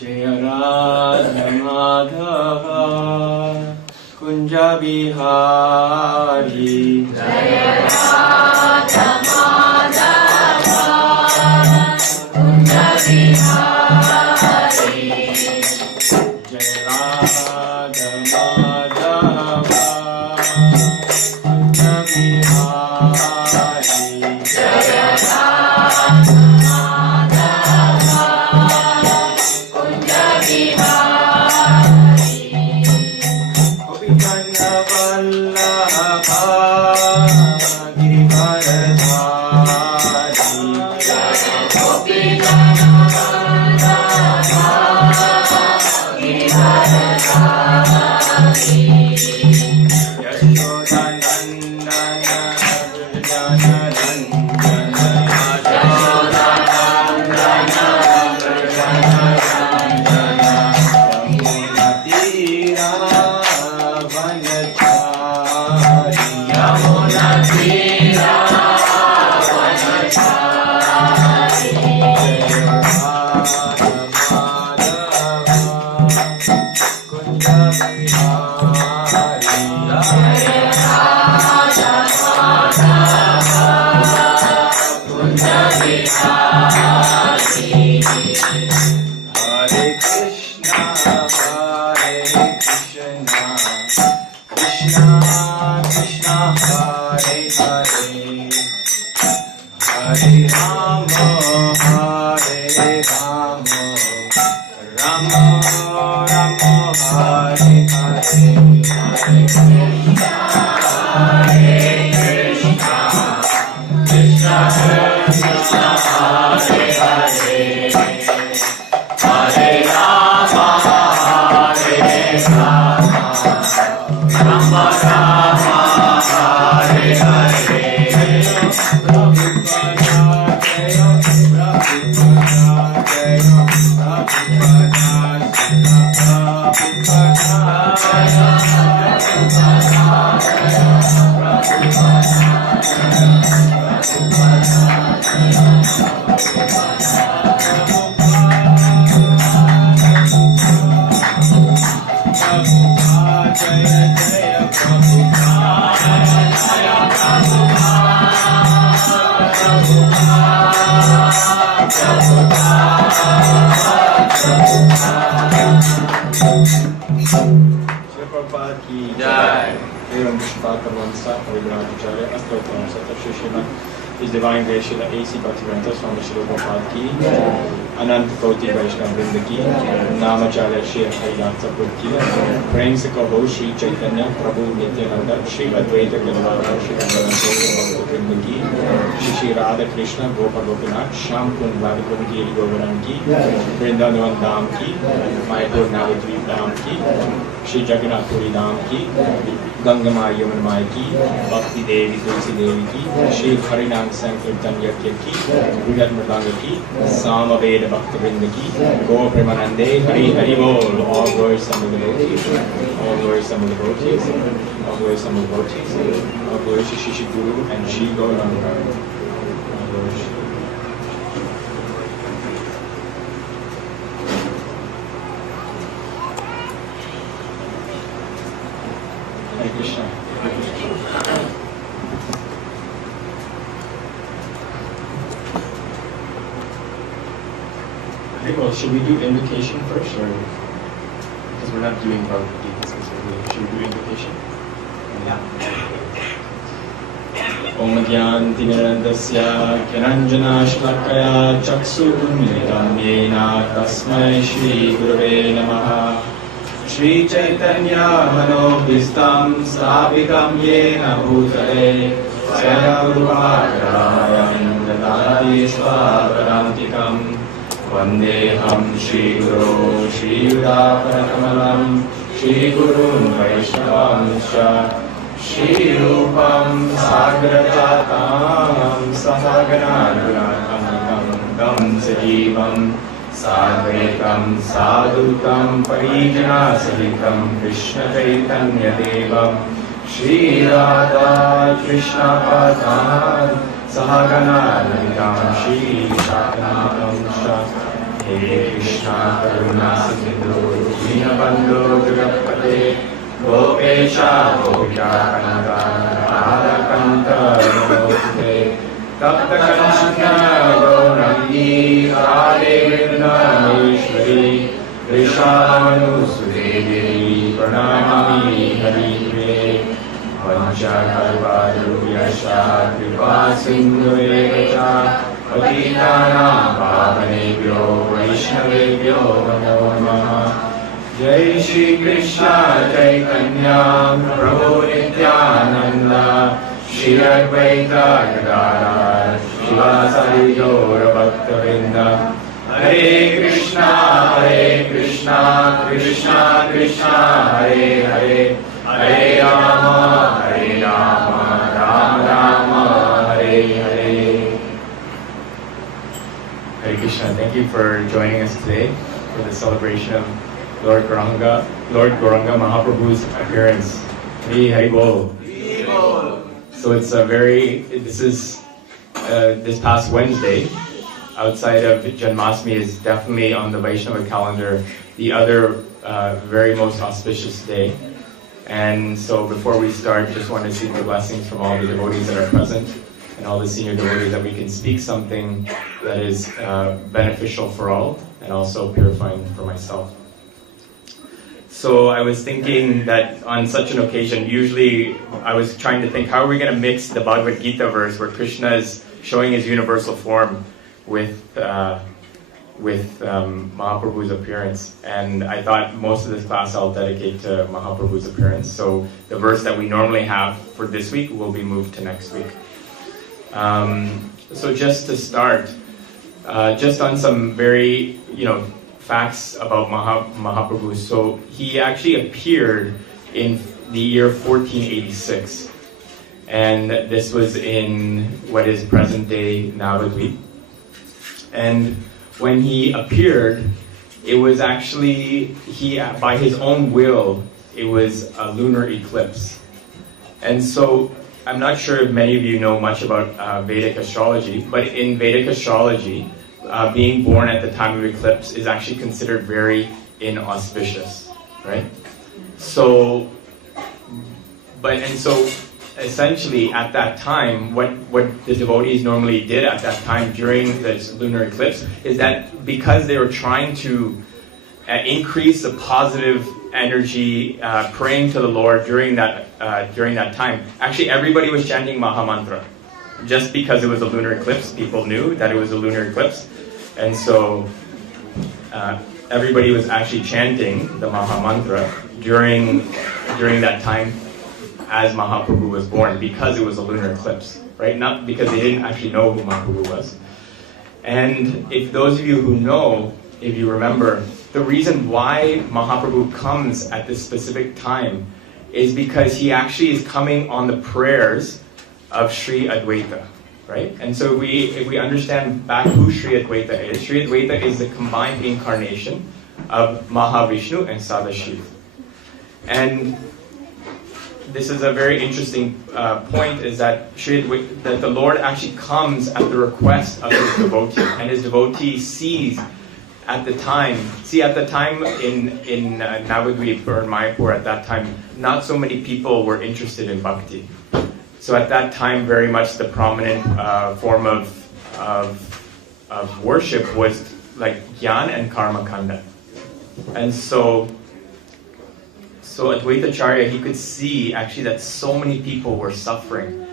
Jaya Radha Madhava Kunja Bihari Jaya Radha Madhava Kunja Bihari Jaya Radha Madhava Kunja Bihari Jaya Radha Madhava Kunja Bihari Gopikanda Vallabha Giridharadhari Gopikanda Vallabha Giridharadhari Yashodanandana Vrjanarandana Yashodanandana Vrjanarandana Yamunatira Vanachari Yamunatira Vanachari Kunja Bihari Jaya Radha Madhava Kunja Bihari Hare Krishna, Krishna Krishna, Hare Hare, Hare Rama, Rama Rama, Hare Hare, Hare Krishna Hare Krishna Krishna Krishna Hare Hare Hare Rama Hare Rama Rama Rama Hare Hare Prabhupada ki Jai. Evam Vishvakavansa Parivrahacharya Astotram Satasya Srimad His Divine Grace Srila A.C. Bhaktivedanta Swami Srila Prabhupada ki Anant Koti Vaishnava Vrinda ki Namacharya Shri Haridas Thakur ki Prem se kaho Shri Chaitanya Prabhu Nityananda Shri Advaita Gadadhara Shri Ranganatha Bhakta Vrinda ki Shri Radha Krishna Gopa Gopinath Sham Kund Radhakund Giri Govardhan ki Vrindavan Dham ki Mayapur Navadvip Dham ki Shri Jagannath Puri Dham ki Ganga Mai Yamuna Mai ki Bhakti Devi Tulsi Devi ki Shri Harinam Sankirtan Yatya ki Vigat Mridanga ki Samaveda Bhakta Vrinda ki Go Premanande Hari Hari Bol all glories some of the devotees all glories some of the devotees all glories some of the devotees all glories to Shri Guru and Shri Gauranga all glories Hare Krishna. Okay, well, should we do invocation first, or because we're not doing Bhagavad Gita specifically, should we do invocation? Om Gyanti Mirandasya Gyananjana Shlakaya Chaksurmilitam Yena Tasmai Shri Gurave Namaha Shri Chaitanya Manobhistam Savikam Yena Bhutale Swayam Dadati Swavarantikam Vandeham Shri Guru Shri Yudaparakamalam Shri Gurun Vaishnavamsha Shri Rupam Sagrajatam Sahagana Gam Sajivam Sadvekam Sadhutam Parijana Sahitam Krishna Chaitanya Devam Shri Radha Krishna Padam Sahagana Lalitam Shri Shakanam He Krishna Karuna Sindhu Dinabandhu Jagapate Gopesha Gopika Kanata Radha Kanta Namaste Tapta Kanchana Gaurangi Radhe Vrindaneshwari Vrishabhanu Sudevi Pranamami Harive Vanchakalpaduruyasha Kripa Sindhu Evacha Patitanam Pavanebhyo Vaishnavebhyo Namo Namaha Jai Shri Krishna Chaitanya Prabhu Nityananda Shri Advaita Gadadhar Shivasari Gaura Bhaktavinda Hare Krishna Krishna Krishna Hare Hare Hare Rama Rama Rama Hare Hare. Hare Krishna, thank you for joining us today for the celebration of Lord Gauranga Mahaprabhu's appearance. Hari Bol. So it's this past Wednesday, outside of Janmashtami, is definitely on the Vaishnava calendar the other very most auspicious day. And so before we start, just want to seek the blessings from all the devotees that are present and all the senior devotees that we can speak something that is beneficial for all and also purifying for myself. So I was thinking that on such an occasion, usually I was trying to think, how are we going to mix the Bhagavad Gita verse where Krishna is showing his universal form with Mahaprabhu's appearance. And I thought most of this class I'll dedicate to Mahaprabhu's appearance. So the verse that we normally have for this week will be moved to next week. So just to start, just on some very, facts about Mahaprabhu. So he actually appeared in the year 1486. And this was in what is present-day Navadvip. And when he appeared, it was actually, by his own will, it was a lunar eclipse. And so, I'm not sure if many of you know much about Vedic astrology, but in Vedic astrology, being born at the time of eclipse is actually considered very inauspicious, right? So essentially at that time, what the devotees normally did at that time during this lunar eclipse is that because they were trying to increase the positive energy, praying to the Lord during that time, actually everybody was chanting Mahamantra. Just because it was a lunar eclipse, people knew that it was a lunar eclipse. And so everybody was actually chanting the Mahamantra during that time as Mahaprabhu was born, because it was a lunar eclipse, right? Not because they didn't actually know who Mahaprabhu was. And if those of you who know, if you remember, the reason why Mahaprabhu comes at this specific time is because he actually is coming on the prayers of Sri Advaita, right? And so if we understand back who Sri Advaita is the combined incarnation of Mahavishnu and Sadashiv. And this is a very interesting point, is that that the Lord actually comes at the request of his devotee, and his devotee sees at the time in Navadvip or in Mayapur at that time, not so many people were interested in bhakti. So at that time, very much the prominent form of worship was like Gyan and Karma Kanda. And so Advaita Acharya, he could see actually that so many people were suffering.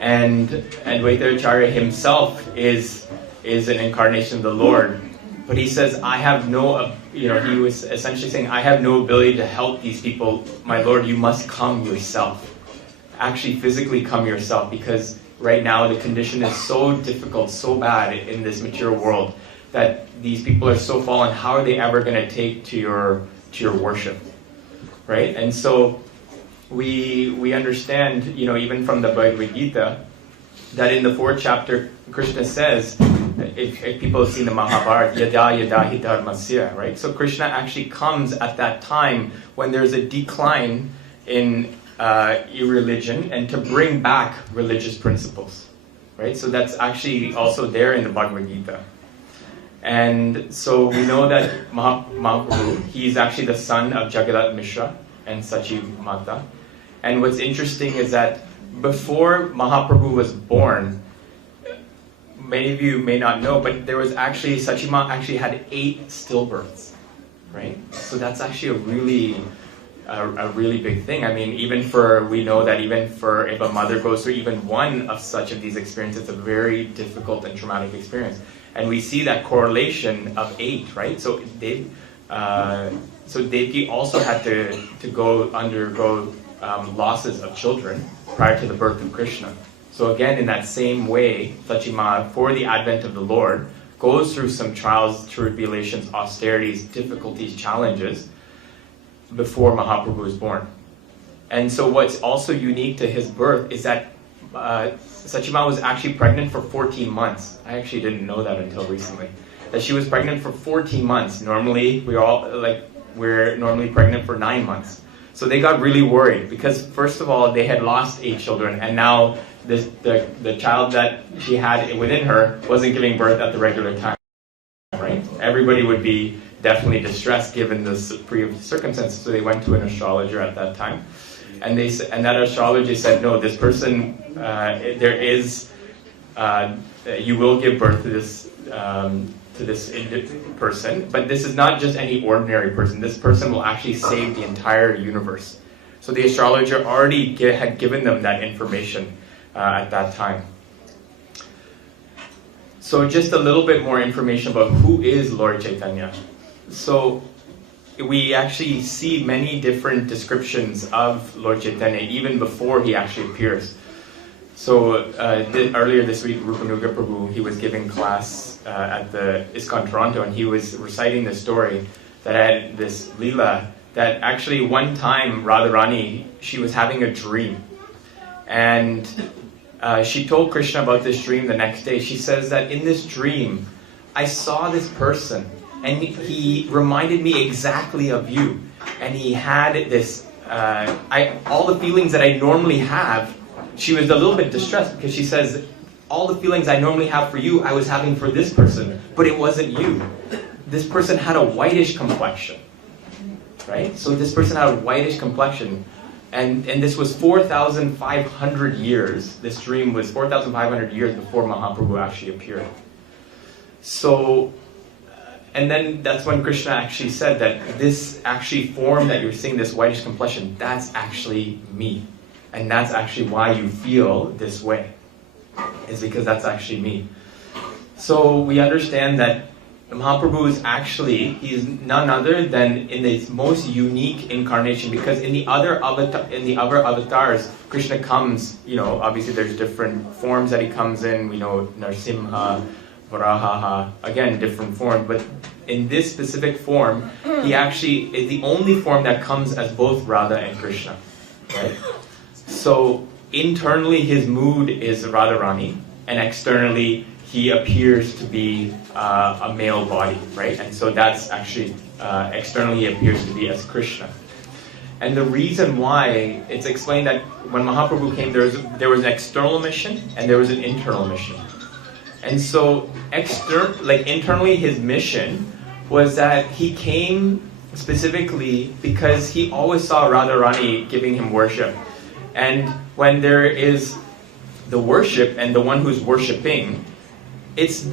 And Advaita Acharya himself is an incarnation of the Lord. But he says, he was essentially saying, I have no ability to help these people. My Lord, you must come yourself. Actually physically come yourself, because right now the condition is so difficult, so bad in this material world that these people are so fallen. How are they ever going to take to your worship, right? And so we understand, even from the Bhagavad Gita, that in the 4th chapter, Krishna says, if people have seen the Mahabharata, yada yada hi dharmasya, right? So Krishna actually comes at that time when there's a decline in irreligion, and to bring back religious principles, right? So that's actually also there in the Bhagavad Gita. And so we know that Mahaprabhu, he's actually the son of Jagannath Mishra and Sachi Mata. And what's interesting is that before Mahaprabhu was born, many of you may not know, but there was actually, Sachima actually had 8 stillbirths, right? So that's actually a really big thing. I mean, we know that even for if a mother goes through even one of such of these experiences, it's a very difficult and traumatic experience. And we see that correlation of 8, right? So Devaki also had to undergo losses of children prior to the birth of Krishna. So again, in that same way, Sachima, for the advent of the Lord, goes through some trials, tribulations, austerities, difficulties, challenges before Mahaprabhu was born. And so what's also unique to his birth is that Sachima was actually pregnant for 14 months. I actually didn't know that until recently. That she was pregnant for 14 months. Normally, we're normally pregnant for 9 months. So they got really worried because first of all, they had lost 8 children, and now the child that she had within her wasn't giving birth at the regular time, right? Everybody would be definitely distressed given the circumstances. So they went to an astrologer at that time, and that astrologer said, no, this person, you will give birth to this person, but this is not just any ordinary person. This person will actually save the entire universe. So the astrologer already had given them that information at that time. So just a little bit more information about who is Lord Chaitanya. So we actually see many different descriptions of Lord Chaitanya even before he actually appears. So earlier this week, Rupanuga Prabhu, he was giving class at the ISKCON Toronto, and he was reciting the story that had this Leela, that actually one time Radharani, she was having a dream. And she told Krishna about this dream the next day. She says that in this dream, I saw this person, and he reminded me exactly of you. And he had this, all the feelings that I normally have. She was a little bit distressed because she says, all the feelings I normally have for you, I was having for this person, but it wasn't you. This person had a whitish complexion, right? So this person had a whitish complexion. And this was 4,500 years. This dream was 4,500 years before Mahaprabhu actually appeared. So, and then that's when Krishna actually said that this actually form that you're seeing, this whitish complexion, that's actually me. And that's actually why you feel this way. Is because that's actually me. So we understand that Mahaprabhu is actually, he's none other than in its most unique incarnation, because in the other avatars, Krishna comes, obviously there's different forms that he comes in. We know Narsimha, Varaha, again, different forms. But in this specific form, he actually is the only form that comes as both Radha and Krishna, right? So internally his mood is Radharani, and externally he appears to be a male body, right? And so that's actually, externally he appears to be as Krishna. And the reason why, it's explained that when Mahaprabhu came, there was an external mission and there was an internal mission. And so internally his mission was that he came specifically because he always saw Radharani giving him worship. And when there is the worship and the one who's worshiping, it's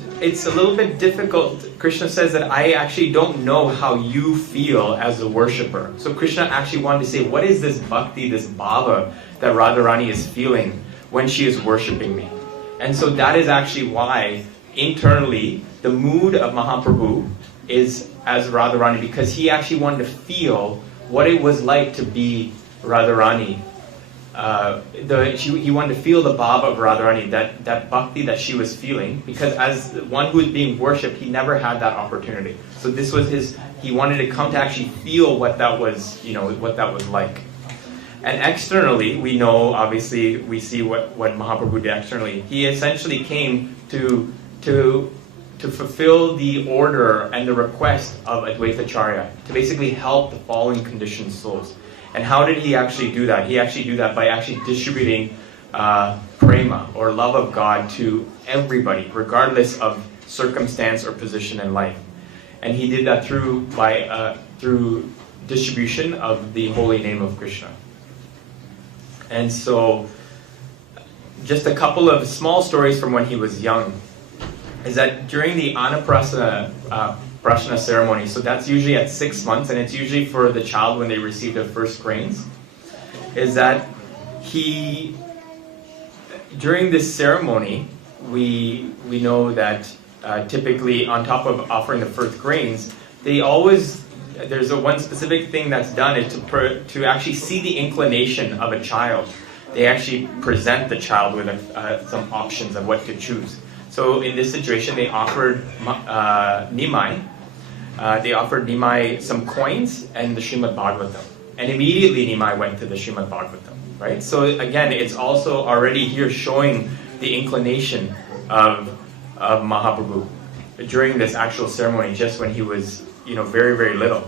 a little bit difficult. Krishna says that I actually don't know how you feel as a worshipper. So Krishna actually wanted to say, what is this bhakti, this bhava that Radharani is feeling when she is worshiping me? And so that is actually why internally the mood of Mahaprabhu is as Radharani, because he actually wanted to feel what it was like to be Radharani. He wanted to feel the bhava of Radharani, that bhakti that she was feeling, because as one who is being worshipped, he never had that opportunity. So this was he wanted to come to actually feel what that was, what that was like. And externally, we know, obviously, we see what Mahaprabhu did externally. He essentially came to fulfill the order and the request of Advaitacharya, to basically help the fallen conditioned souls. And how did he actually do that? He actually did that by actually distributing prema, or love of God, to everybody, regardless of circumstance or position in life. And he did that through distribution of the holy name of Krishna. And so, just a couple of small stories from when he was young is that during the Annaprasana ceremony, so that's usually at 6 months, and it's usually for the child when they receive their first grains, is that during this ceremony, we know that typically on top of offering the first grains, there's one specific thing that's done is to actually see the inclination of a child. They actually present the child with some options of what to choose. So in this situation, they offered Nimai. They offered Nimai some coins and the Srimad Bhagavatam. And immediately Nimai went to the Srimad Bhagavatam, right? So again, it's also already here showing the inclination of Mahaprabhu during this actual ceremony, just when he was, very, very little.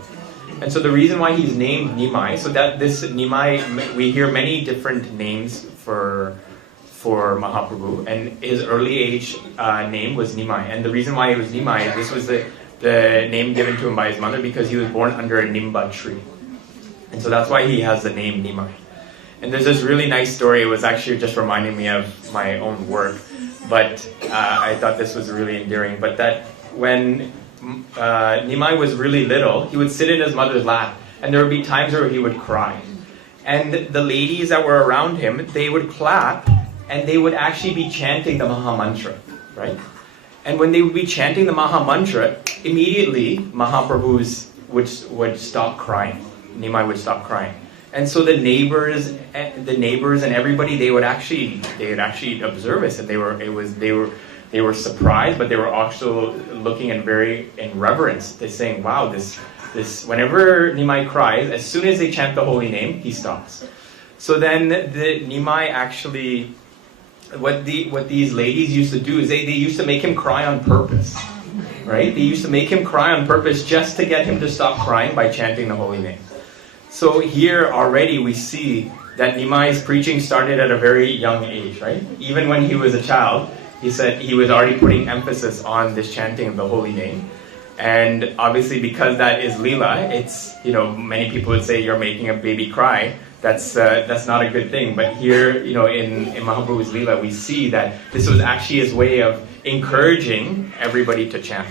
And so the reason why he's named Nimai, so that this Nimai, we hear many different names for Mahaprabhu, and his early age name was Nimai. And the reason why he was Nimai, this was the name given to him by his mother, because he was born under a Nimba tree. And so that's why he has the name Nimai. And there's this really nice story. It was actually just reminding me of my own work, but I thought this was really endearing. But that when Nimai was really little, he would sit in his mother's lap, and there would be times where he would cry. And the ladies that were around him, they would clap, and they would actually be chanting the Maha Mantra, right? And when they would be chanting the Maha Mantra, immediately Mahaprabhu would stop crying. Nimai would stop crying. And so the neighbors and everybody, they would actually observe us, and they were surprised, but they were also looking in reverence. They're saying, wow, this whenever Nimai cries, as soon as they chant the holy name, he stops. So then the Nimai actually, what these ladies used to do is they used to make him cry on purpose, right? They used to make him cry on purpose just to get him to stop crying by chanting the holy name. So here already we see that Nimai's preaching started at a very young age, right? Even when he was a child, he said he was already putting emphasis on this chanting of the holy name. And obviously because that is Leela, it's, many people would say you're making a baby cry. That's not a good thing. But here, in Mahaprabhu's Leela, we see that this was actually his way of encouraging everybody to chant,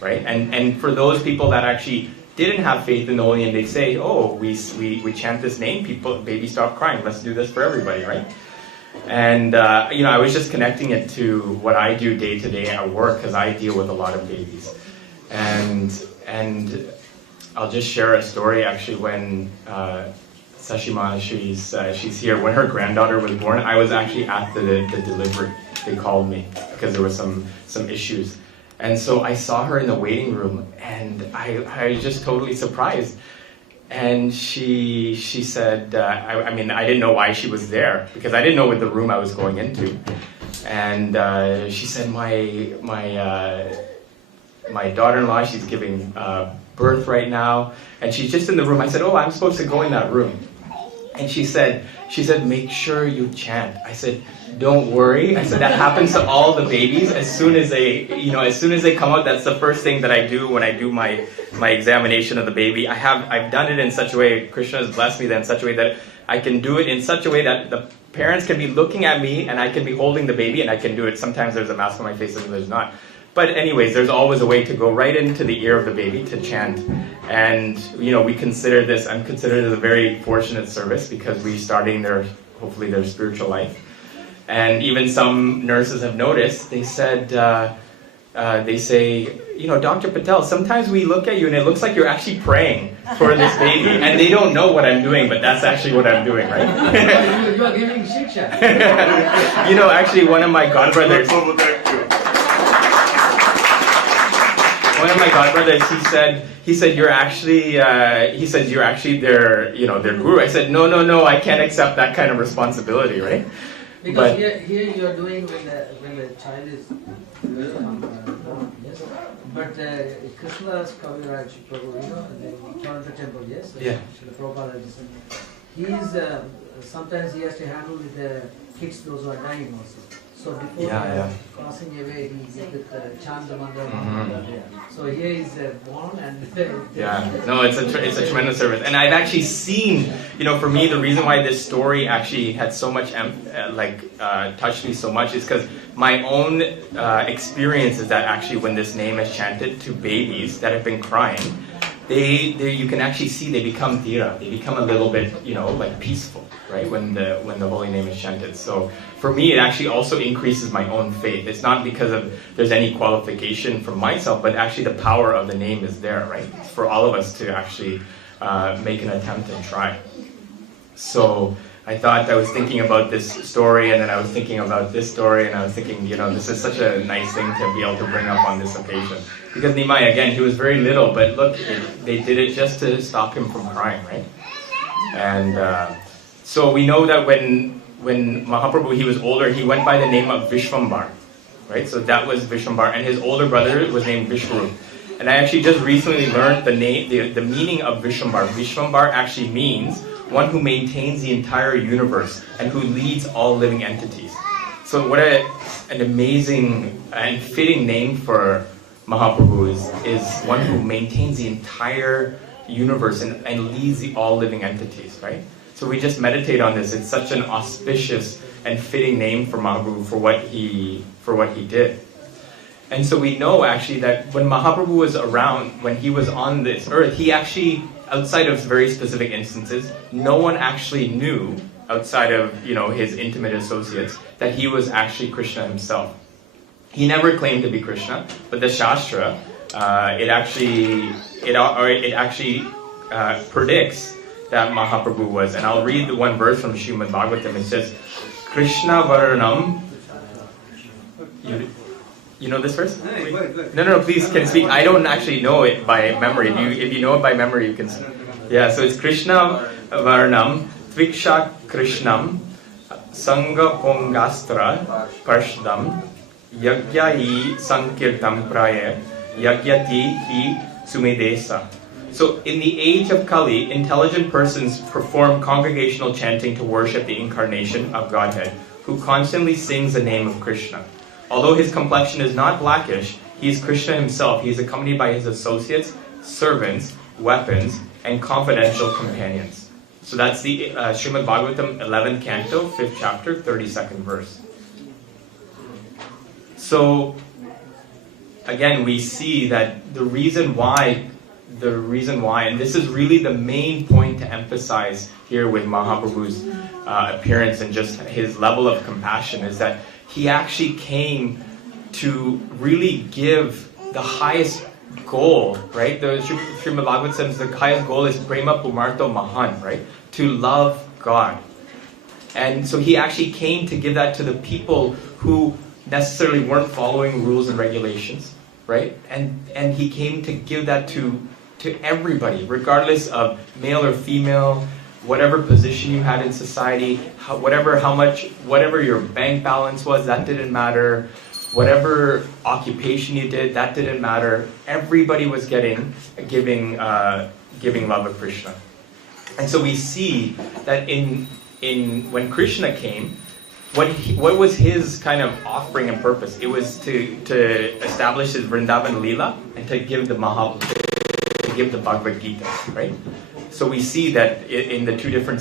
right? And for those people that actually didn't have faith in the holy name, they say, oh, we chant this name, babies stop crying. Let's do this for everybody, right? And I was just connecting it to what I do day to day at work, because I deal with a lot of babies. And I'll just share a story actually when Sashima, she's here. When her granddaughter was born, I was actually at the delivery. They called me because there were some issues. And so I saw her in the waiting room, and I was just totally surprised. And she said, I didn't know why she was there, because I didn't know what the room I was going into. And she said, my daughter-in-law, she's giving birth right now, and she's just in the room. I said, oh, I'm supposed to go in that room. And she said, make sure you chant. I said, don't worry. I said, that happens to all the babies. As soon as they come out, that's the first thing that I do when I do my examination of the baby. I've done it in such a way, Krishna has blessed me that in such a way that I can do it in such a way that the parents can be looking at me, and I can be holding the baby, and I can do it. Sometimes there's a mask on my face, and there's not. But anyways, there's always a way to go right into the ear of the baby to chant. And, I'm considered as a very fortunate service, because we're starting hopefully their spiritual life. And even some nurses have noticed, they said, they say, Dr. Patel, sometimes we look at you and it looks like you're actually praying for this baby. And they don't know what I'm doing, but that's actually what I'm doing, right? You are giving shiksha. Actually one of my godbrothers, he said you're actually their guru. I said no, I can't accept that kind of responsibility, right? Because here you are doing when the child is born, yes. But Krishna's Kaviraj Prabhu, the Toronto temple, yes. Yeah. The Prabhupada, he is sometimes he has to handle with the kids, those who are dying also. So before crossing away, he could chant the mantra. So here he's born and no, it's a tremendous service, and I've actually seen, for me, the reason why this story actually had so much touched me so much is because my own experience is that actually when this name is chanted to babies that have been crying, they you can actually see they become dhira, they become a little bit peaceful, right, when the holy name is chanted. So for me, it actually also increases my own faith. It's not because there's any qualification from myself, but actually the power of the name is there, right, for all of us to actually make an attempt and try. So I was thinking about this story, and then I was thinking about this story, and I was thinking, this is such a nice thing to be able to bring up on this occasion. Because Nimai, again, he was very little, but look, they did it just to stop him from crying, right? And so we know that when Mahaprabhu, he was older, he went by the name of Vishvambar, right? So that was Vishvambar, and his older brother was named Vishwarup. And I actually just recently learned the meaning of Vishvambar. Vishvambar actually means one who maintains the entire universe and who leads all living entities. So what an amazing and fitting name for Mahaprabhu is one who maintains the entire universe and leads all living entities, right? So we just meditate on this. It's such an auspicious and fitting name for Mahaprabhu for what he did. And so we know actually that when Mahaprabhu was around, when he was on this earth, he actually, outside of very specific instances, no one actually knew, outside of his intimate associates, that he was actually Krishna himself. He never claimed to be Krishna, but the Shastra, it actually predicts that Mahaprabhu was. And I'll read the one verse from Srimad Bhagavatam. It says, Krishna Varanam. You know this verse? No, please can speak. I don't actually know it by memory. If you know it by memory, you can. Yeah, so it's Krishna Varnam, Tviksha Krishnam, Sangha Pongastra, Parshdam, Yagyayi Sankirtam Praya, Yagyati Hi Sumedesa. So in the age of Kali, intelligent persons perform congregational chanting to worship the incarnation of Godhead, who constantly sings the name of Krishna. Although his complexion is not blackish, he is Krishna himself. He is accompanied by his associates, servants, weapons, and confidential companions. So that's the Srimad Bhagavatam 11th canto, 5th chapter, 32nd verse. So again, we see that the reason why, and this is really the main point to emphasize here with Mahaprabhu's appearance and just his level of compassion, is that he actually came to really give the highest goal, right? The Srimad Bhagavatam says the highest goal is prema pumarto mahan, right? To love God. And so he actually came to give that to the people who necessarily weren't following rules and regulations, right? And he came to give that to everybody, regardless of male or female, whatever position you had in society, whatever your bank balance was, that didn't matter. Whatever occupation you did, that didn't matter. Everybody was giving love of Krishna. And so we see that when Krishna came, what was his kind of offering and purpose? It was to establish his Vrindavan Leela and to give the Bhagavad Gita, right? So we see that in the two different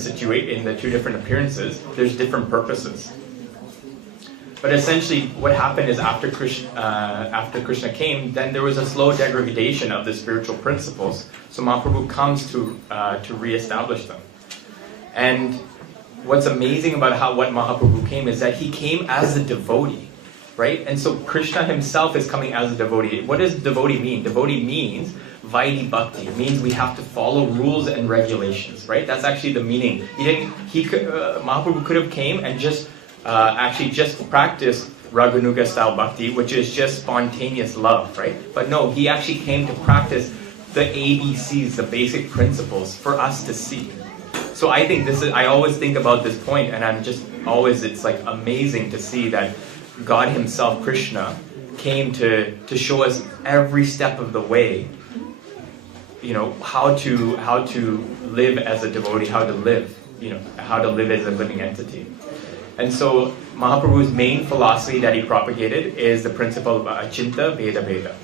appearances, there's different purposes. But essentially, what happened is after Krishna came, then there was a slow degradation of the spiritual principles. So Mahaprabhu comes to reestablish them. And what's amazing about what Mahaprabhu came is that he came as a devotee, right? And so Krishna himself is coming as a devotee. What does devotee mean? Devotee means Vaidhi Bhakti. It means we have to follow rules and regulations, right? That's actually the meaning. Mahaprabhu could have came and just practiced Raganuga style bhakti, which is just spontaneous love, right? But no, he actually came to practice the ABCs, the basic principles, for us to see. So I think I always think about this point, and it's like amazing to see that God himself, Krishna, came to show us every step of the way, how to live as a devotee, how to live as a living entity. And so Mahaprabhu's main philosophy that he propagated is the principle of Achinta Veda Veda.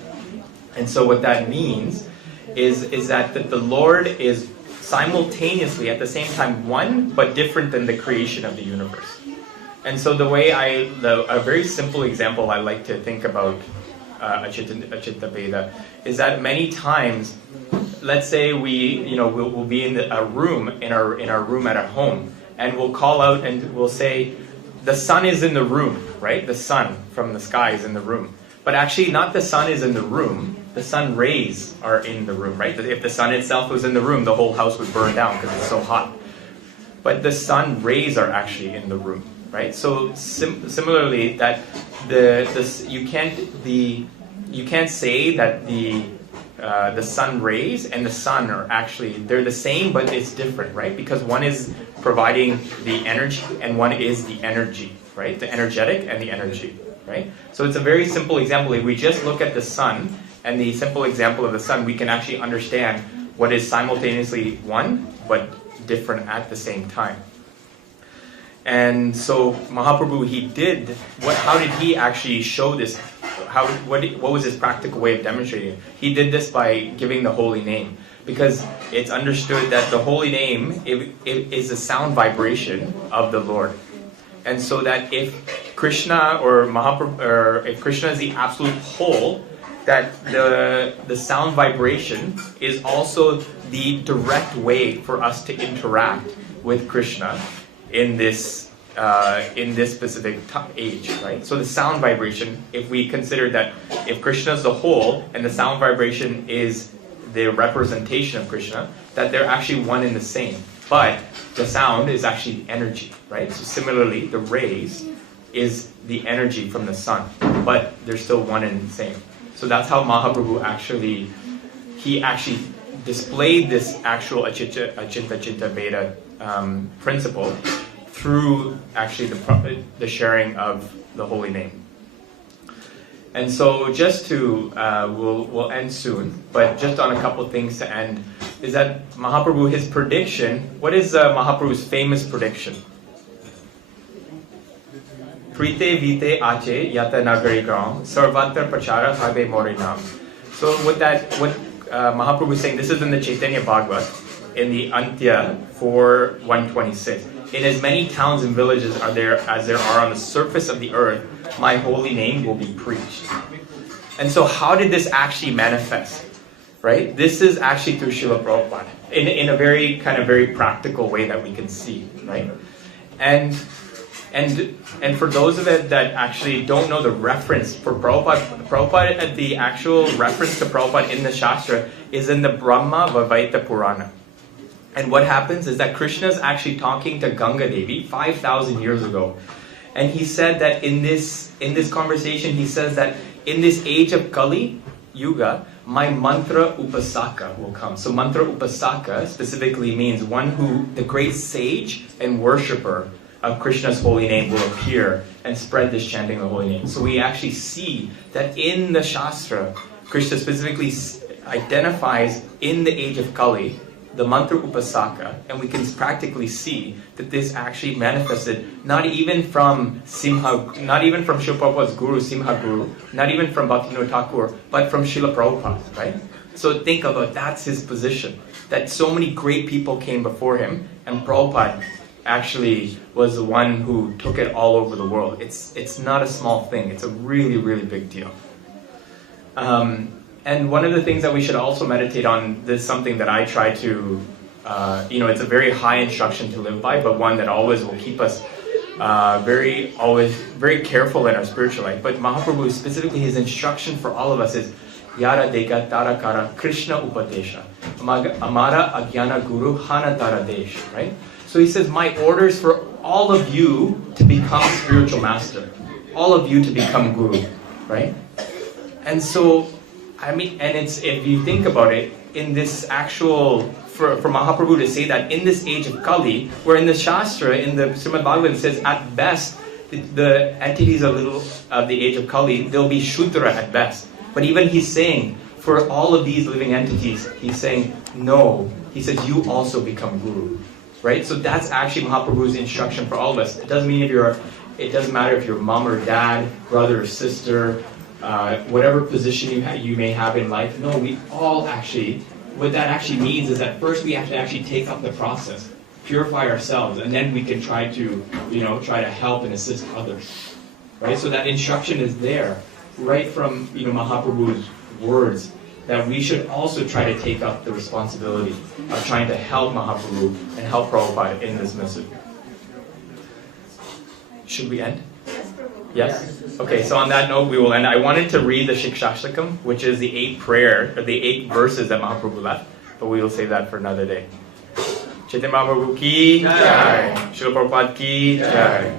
And so what that means is that the Lord is simultaneously at the same time one but different than the creation of the universe. And so the way a very simple example I like to think about Achinta Veda is that many times, let's say we'll be in a room in our room at our home, and we'll call out and we'll say, the sun is in the room, right? The sun from the sky is in the room. But actually not the sun is in the room, the sun rays are in the room, right? If the sun itself was in the room, the whole house would burn down because it's so hot. But the sun rays are actually in the room, right? So similarly, that you can't say that the sun rays and the sun are actually, they're the same, but it's different, right? Because one is providing the energy and one is the energy, right? The energetic and the energy, right? So it's a very simple example. If we just look at the sun and the simple example of the sun, we can actually understand what is simultaneously one but different at the same time. And so Mahaprabhu, how did he actually show this? What was his practical way of demonstrating it? He did this by giving the holy name, because it's understood that the holy name is a sound vibration of the Lord. And so that if Krishna or Mahaprabhu, or if Krishna is the absolute whole, that the sound vibration is also the direct way for us to interact with Krishna in this specific age, right? So the sound vibration, if we consider that if Krishna is the whole and the sound vibration is the representation of Krishna, that they're actually one and the same. But the sound is actually energy, right? So similarly, the rays is the energy from the sun, but they're still one and the same. So that's how Mahaprabhu actually displayed this actual Achinta Veda principle through actually the sharing of the holy name. And so just to, we'll end soon, but just on a couple things to end, is that Mahaprabhu, his prediction, what is Mahaprabhu's famous prediction? Prite vite ache yata nagari gram sarvatra prachara habe morinam. So what Mahaprabhu is saying, this is in the Chaitanya Bhagavat, in the Antya 4:126. In as many towns and villages as there are on the surface of the earth, my holy name will be preached. And so how did this actually manifest? Right? This is actually through Srila Prabhupada in a very very practical way that we can see, right? And for those of it that actually don't know the reference for Prabhupada, the actual reference to Prabhupada in the Shastra is in the Brahma Vavaita Purana. And what happens is that Krishna is actually talking to Ganga Devi 5,000 years ago. And he said that in this conversation, he says that in this age of Kali Yuga, my mantra upasaka will come. So mantra upasaka specifically means one who, the great sage and worshipper of Krishna's holy name, will appear and spread this chanting of the holy name. So we actually see that in the Shastra, Krishna specifically identifies in the age of Kali the mantra upasaka, and we can practically see that this actually manifested not even from Srila Prabhupada's guru, Simha Guru, not even from Bhaktivinoda Thakur, but from Srila Prabhupada, right? So think about, that's his position, that so many great people came before him, and Prabhupada actually was the one who took it all over the world. It's not a small thing, it's a really, really big deal. And one of the things that we should also meditate on, this is something that I try to, it's a very high instruction to live by, but one that always will keep us very careful in our spiritual life. But Mahaprabhu, specifically his instruction for all of us is, Yara Deka Tarakara Krishna Upadesha, Amara Agyana Guru Hana Taradesh, right? So he says, my orders for all of you to become spiritual master, all of you to become guru, right? And so, if you think about it, in this actual, for Mahaprabhu to say that in this age of Kali, where in the Shastra, in the Srimad Bhagavatam, it says at best, the entities of the age of Kali, they'll be Shudra at best. But even he's saying, for all of these living entities, he's saying, no, he says, you also become Guru. right? So that's actually Mahaprabhu's instruction for all of us. It doesn't matter if you're mom or dad, brother or sister, whatever position you may have in life. No, we all actually, what that actually means is that first we have to actually take up the process, purify ourselves, and then we can try to help and assist others, right? So that instruction is there, right from Mahaprabhu's words, that we should also try to take up the responsibility of trying to help Mahaprabhu and help Prabhupada in this message. Should we end? Yes? Okay, so on that note, we will end. I wanted to read the Shikshashtakam, which is the 8 verses that Mahaprabhu left, but we will save that for another day. Chaitanya Mahaprabhu ki jai. Srila Prabhupada ki jai.